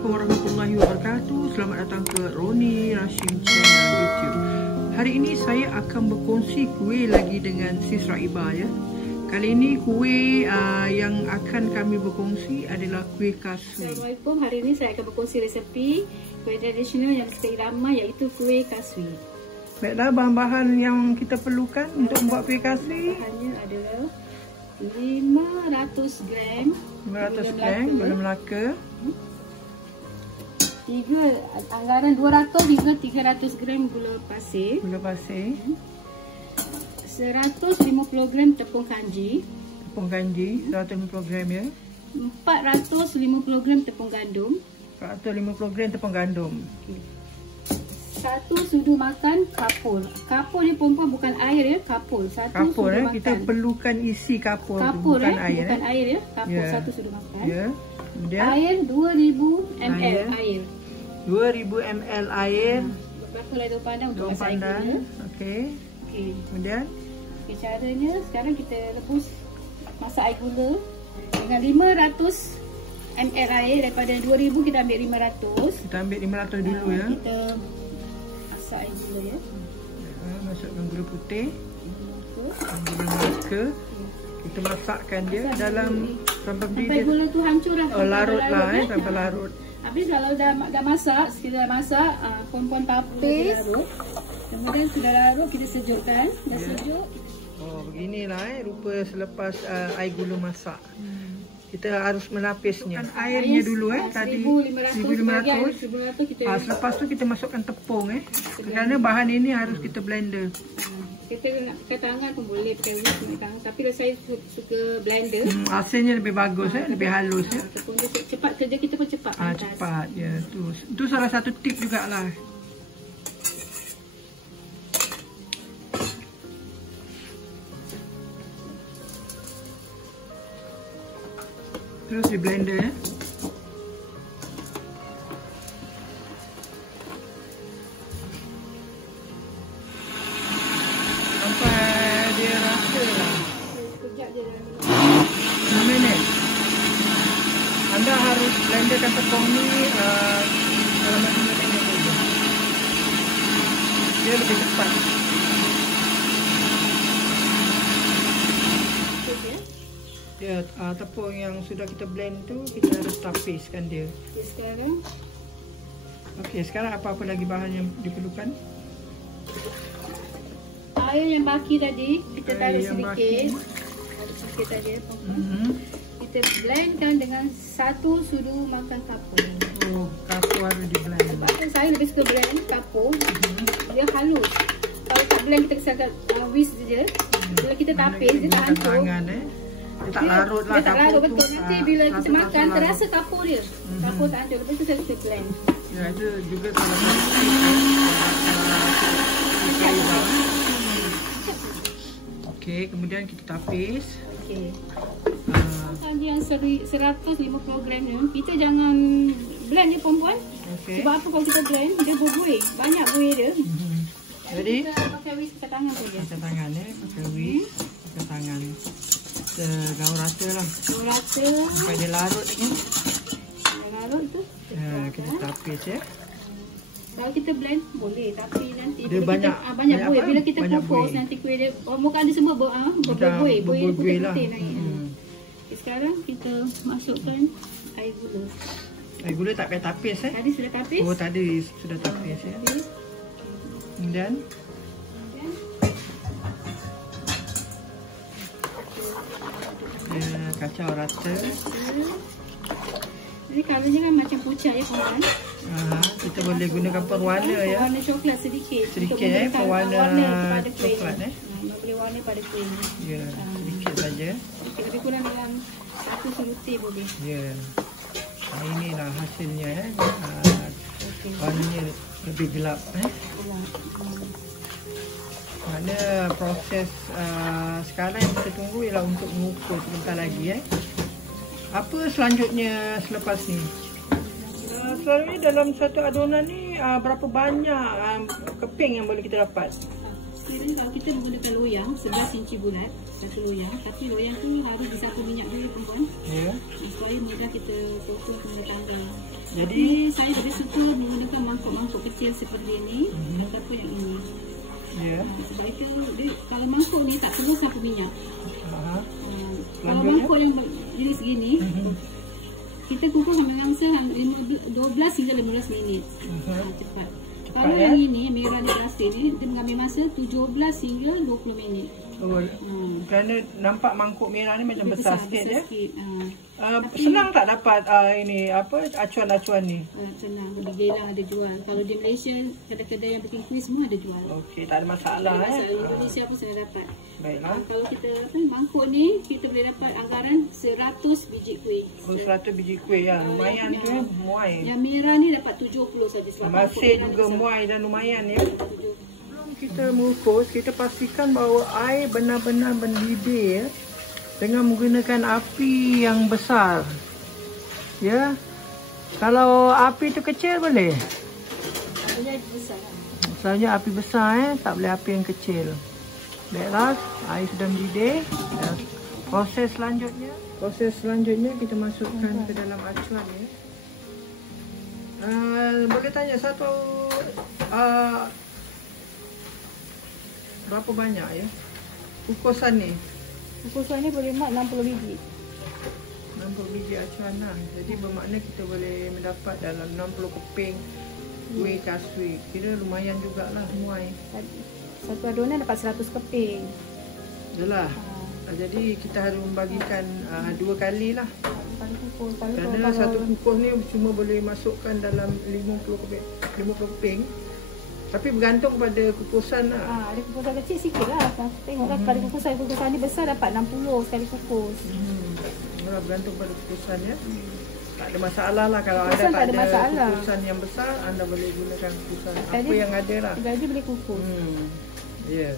Assalamualaikum warahmatullahi wabarakatuh. Selamat datang ke Roni Rashim Channel YouTube. Hari ini saya akan berkongsi kuih lagi dengan Sis Raibah ya. Kali ini kuih yang akan kami berkongsi adalah kuih kaswi. Assalamualaikum. Hari ini saya akan berkongsi resepi kuih tradisional yang disukai ramai, iaitu kuih kaswi. Baiklah, bahan-bahan yang kita perlukan untuk membuat kuih kaswi. Bahannya adalah 500 gram gula melaka. Anggaran 200 hingga 300 gram gula pasir. 150 gram tepung kanji. 150 gram ya. 450 gram tepung gandum. 450 gram tepung gandum. Okay. 1 sudu makan kapur. Kapur ni perempuan bukan air ya, kapur. 1 kapur sudu makan. Kita perlukan isi kapur, kapur bukan air. Bukan air ya. Kapur 1 sudu makan. Kemudian air 2000 ml air. 2000 ml air. Berapa lah daun pandan untuk masak air gula. Okey. Kemudian caranya sekarang kita rebus masak air gula dengan 500 ml air. Daripada 2000 kita ambil 500. Kita ambil 500 dulu ya. Kita masak air gula ya. Masukkan gula putih. Gula melaka. Kita masakkan dia dalam sampai gula tu hancur lah. Larut lah sampai larut. Habis kalau dah masak, kita dah masak, perempuan tapis. Kemudian sudah larut, kita sejukkan. Dah sejuk. Oh, beginilah rupa selepas air gula masak. Kita harus melapisnya. Airnya dulu tadi 1500. Selepas tu kita masukkan tepung kerana bahan ini harus kita blender. Kita nak pakai tangan pun boleh, pakai tangan. Tapi saya suka blender. Hasilnya lebih bagus lebih halus Tepung dia cepat, kerja kita pun cepat. Cepat ya. Tu salah satu tip jugalah. Terus di blender sampai dia rasa lah. Sekejap je dalam 6 minit. Anda harus blenderkan tepung ni dalam 5 minit saja. Dia lebih cepat. Ya, tepung yang sudah kita blend tu kita harus tapiskan dia. Okey, sekarang apa-apa lagi bahan yang diperlukan? Air yang baki tadi kita taruh sedikit. Taruh sedikit saja. Kita blendkan dengan 1 sudu makan kapur. Oh, kapur harus di blend. Sebab saya lebih suka blend kapur. Dia halus. Kalau tak blend kita kesankan whisk je. Bila kita tapis dia tak hancur. Dia tak larut lah. Dia tak larut betul. Nanti bila kita makan terasa kapur dia. Kapur tak hancur. Lepas tu saya suka blend. Ya, itu juga kalau okey, kemudian kita tapis. Okey. Yang 150 gram ni, kita jangan blend je perempuan. Sebab apa kalau kita blend, dia berbuih. Banyak buih dia. Jadi kita pakai whisk pakai tangan saja. Pakai tangan pakai whisk, pakai tangan. Kita gaul rata lah. Gaul rata. Sampai dia larut ni kan. Dia larut tu. Kita tapis Kalau kita blend boleh, tapi nanti dia banyak buih. Bila kita kukus nanti kuih dia muka dia semua berbuih. Buih putih-putih naik. Sekarang kita masukkan air gula. Air gula tak payah tapis Tadi sudah tapis. Oh, tadi sudah tapis Kemudian kacau rata. Ini kalanya kan macam pucat ya kawan. Kita boleh gunakan perwarna warna coklat sedikit. Pewarna coklat boleh warna pada kuih. Ya, sedikit saja. Sedikit, lebih kurang dalam 1 selutir boleh. Ya. Inilah hasilnya warnanya lebih gelap Mana proses sekarang yang kita tunggu ialah untuk mengukur sebentar lagi Apa selanjutnya selepas ni? Selalunya dalam satu adunan ni berapa banyak keping yang boleh kita dapat? Kiranya kalau kita menggunakan loyang 11 inci bulat, satu loyang, tapi loyang tu harus disapu minyak dulu perempuan. Ya. Supaya mudah kita potong tengah tangga. Jadi saya lebih suka menggunakan mangkuk-mangkuk kecil seperti ini ataupun yang ini. Ya. Sebab itu kalau mangkuk ni tak perlu sapu minyak. Kalau Selanjutnya? mangkuk yang jenis segini, kita kukus sampai mangsa 12 hingga 15 minit. Cepat. Kalau yang ini, merah di plastik ni, dia mengambil masa 17 hingga 20 minit. Kerana nampak mangkuk merah ni macam besar sikit ya. Tapi, senang tak dapat ini apa acuan-acuan ni? Senang, di Geylang ada jual. Kalau di Malaysia, kedai-kedai yang bikin kuih semua ada jual. Okey, tak ada masalah Indonesia pun saya dapat. Baiklah. Kalau kita mangkuk ni, kita boleh dapat anggaran 100 biji kuih. 100 biji kuih ya. Lumayan tu ya, muai. Yang merah ni dapat 70 saja. Masih juga muai dan lumayan ya. Sebelum kita mengukus, kita pastikan bahawa air benar-benar mendidih ya, dengan menggunakan api yang besar. Ya. Kalau api tu kecil boleh. Apinya besar. Misalnya api besar tak boleh api yang kecil. Baiklah, air sudah mendidih. Ya. Proses selanjutnya kita masukkan ke dalam acuan ya. Boleh tanya satu berapa banyak ya kukusan ni? Kukusan ni boleh mak 60 biji. 60 biji acuan lah. Jadi bermakna kita boleh mendapat dalam 60 keping kuih kasui. Kira lumayan jugalah muai. Satu adunan dapat 100 keping. Yalah. Jadi kita harus membagikan 2 kali lah. Kerana satu kukus ni cuma boleh masukkan dalam 50 keping. Tapi bergantung pada kukusan lah. Ada kukusan kecil sikit lah. Tengoklah pada kukusan ni besar dapat 60 sekali kukus. Bergantung pada kukusan ya. Tak ada masalah lah kalau kukusan anda tak ada masalah. Kukusan yang besar, anda boleh gunakan kukusan Tadi, apa yang ada lah. Gaji boleh kukus. Ya.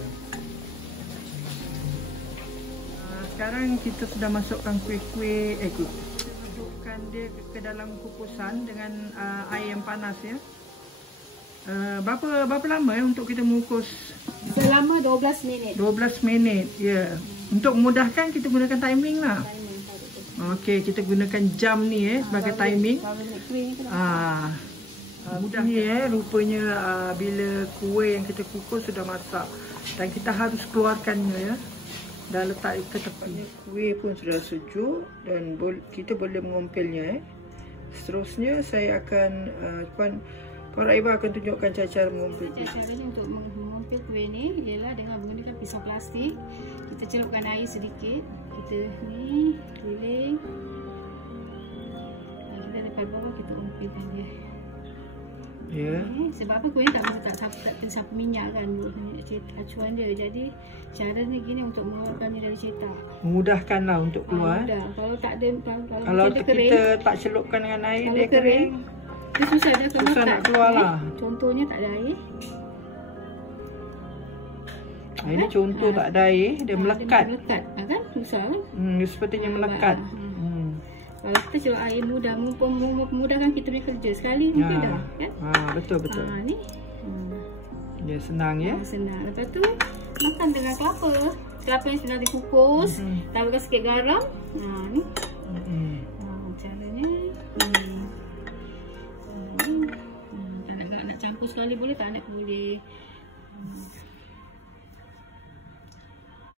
Sekarang kita sudah masukkan kuih-kuih, masukkan dia ke dalam kukusan dengan air yang panas ya. Berapa lama untuk kita mengukus? Selama 12 minit. 12 minit, ya. Untuk memudahkan kita gunakan timing lah. Okey, kita gunakan jam ni sebagai timing. Mudah ni rupanya bila kuih yang kita kukus sudah masak dan kita harus keluarkannya ya. Dah letak ke tempatnya. Kuih pun sudah sejuk dan kita boleh mengompelnya Seterusnya saya akan Puan Raibah akan tunjukkan cara mengompel kuih. Caranya untuk mengompel kuih ni ialah dengan menggunakan pisau plastik. Kita celupkan air sedikit. Kita ni keliling. Kita depan bawah kita ompelkan dia. Ya. Sebab apa kuih tak kena sapu minyak kan acuan dia. Jadi cara ni gini untuk mengeluarkannya dari cetak. Memudahkanlah untuk keluar. Mudah. Kalau tak ada kalau kita kering, tak celupkan dengan air dia kering. Dia susah dia nak keluar lah. Contohnya tak ada air. Ini contoh tak ada air, dia melekat. Dia melekat, kan? Susah kan? Dia sepertinya melekat. Kalau kita celup air mudah, memudahkan kita punya kerja. Sekali mungkin dah, kan? Betul. Ni. Ya, senang ya. Senang. Lepas tu makan dengan kelapa. Kelapa yang sudah dikukus, tambahkan sikit garam. Ni. Caranya tak nak campur sekali boleh, tak nak boleh.